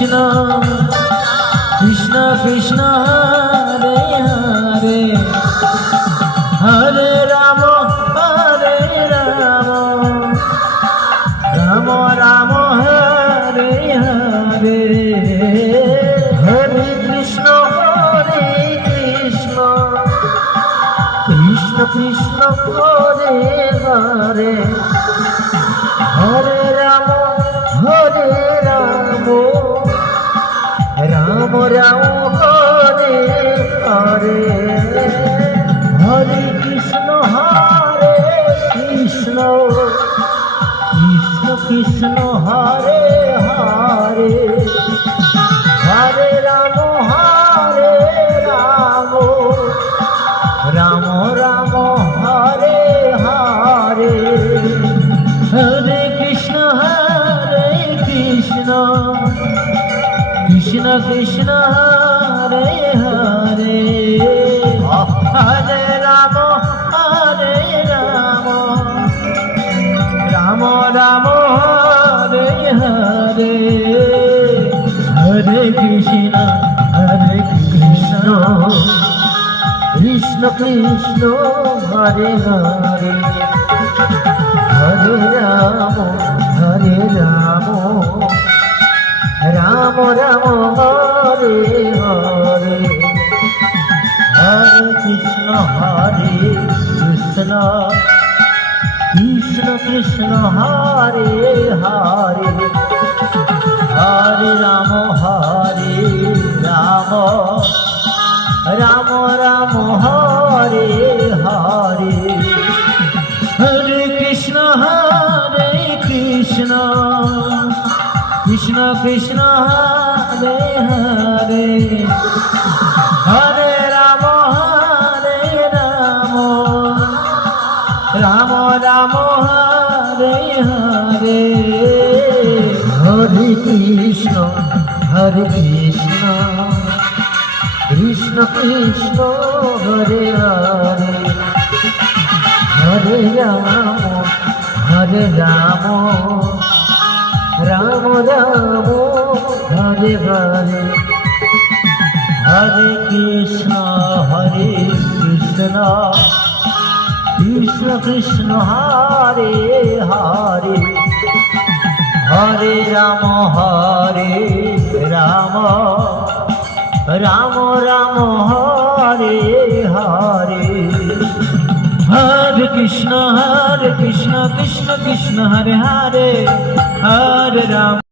Krishna Krishna Krishna Hare Hare Hare Ram Ram Ram Hare Hare Hare Krishna Krishna Krishna Hare Hare Hare Ram Ram Ram Hare Hare Hare Krishna Krishna Krishna Hare Hare Hare Ram Ram Ram Hare Hare Hare Krishna Krishna Krishna Hare Hare Hare Ram Ram Ram Hare Hare Hare Krishna Krishna Krishna Hare Hare Hare Ram Ram Ram Hare Hare Hare Krishna Krishna Krishna Hare Hare Hare Ram Ram Ram Hare Hare Hare Krishna Krishna Krishna Hare Hare Hare Ram Ram Ram Hare Hare Hare Krishna Krishna Krishna Hare Hare Hare Ram Ram Ram Hare Hare Hare Krishna Krishna Krishna Hare Hare Hare Ram Ram Ram Hare Hare Hare Krishna Krishna Krishna Hare Hare Hare Ram.